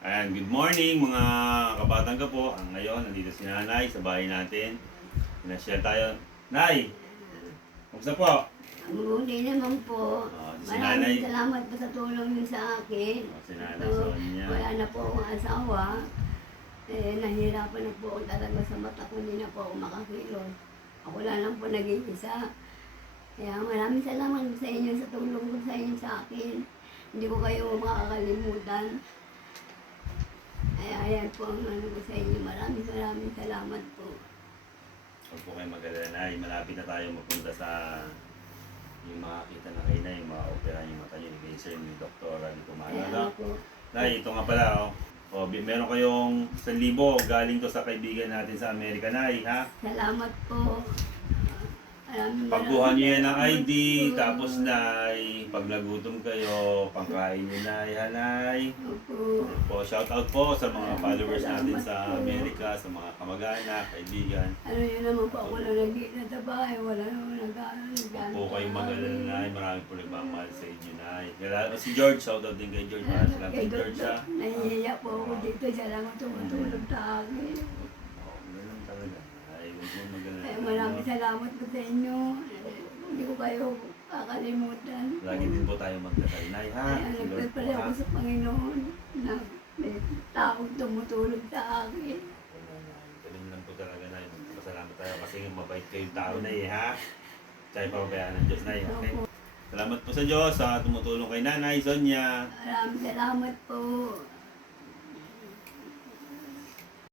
Ayan, good morning mga kabatang ka po. Ngayon, nandito si Nanay sa bahay natin. Pinasyal tayo. Nay! Kumusta po? Mabuti naman po. Si Nanay. Maraming salamat po sa tulong niyo sa akin. Si Nanay Sonia. Wala na po akong asawa. Nahihirapan na po ako talaga sa mata ko. Hindi na po ako makakilos. Ako lang po nag-iisa. Kaya maraming salamat sa inyo sa tulong ko sa inyo sa akin. Hindi ko kayo makakalimutan. Ayan po ang ano ko sa inyo. Maraming salamat po. Huwag po kayo mag-alala, Nay. Malapit na tayo mapunta sa yung makakita na kayo na, yung mga-opera yung mata niyo. Yung sir, yung doktora, hindi ko maalala. Nay, ito nga pala, oh. Meron kayong 1,000 galing to sa kaibigan natin sa Amerika, Nay, ha? Salamat po. Pagkuha niyo yan ng ID, tapos Nay, pag nagutom kayo, pangkain niyo Nay, ha Nay? Po, shout out po sa mga followers natin sa Amerika, sa mga kamag-anak, kaibigan. Ano yun naman po, ako lang nag-iina sa bahay, wala naman nag-ano. Po kayong mag-alala Nay, marami po nagmamahal sa inyo Nay. Si George, shout out din kay George, para sila kay George ha. Nahihiya po ako dito, siya lang ang tumutulog sa akin. Ganun talaga. Ay, huwag mo mag-alala. Maraming salamat po sa inyo. Hindi ko kayo kakalimutan. Lagi din po tayo magdasal Nay ha. Nagpapala ako sa Panginoon na may taong tumutulog sa akin. Ganun lang po talaga Nay. Pasalamat tayo kasi mabait kayong tao Nay ha. Tsaka ipapabayaan ng Diyos Nay. Okay? Salamat po sa Diyos sa tumutulong kay Nanay Sonia. Maraming salamat po.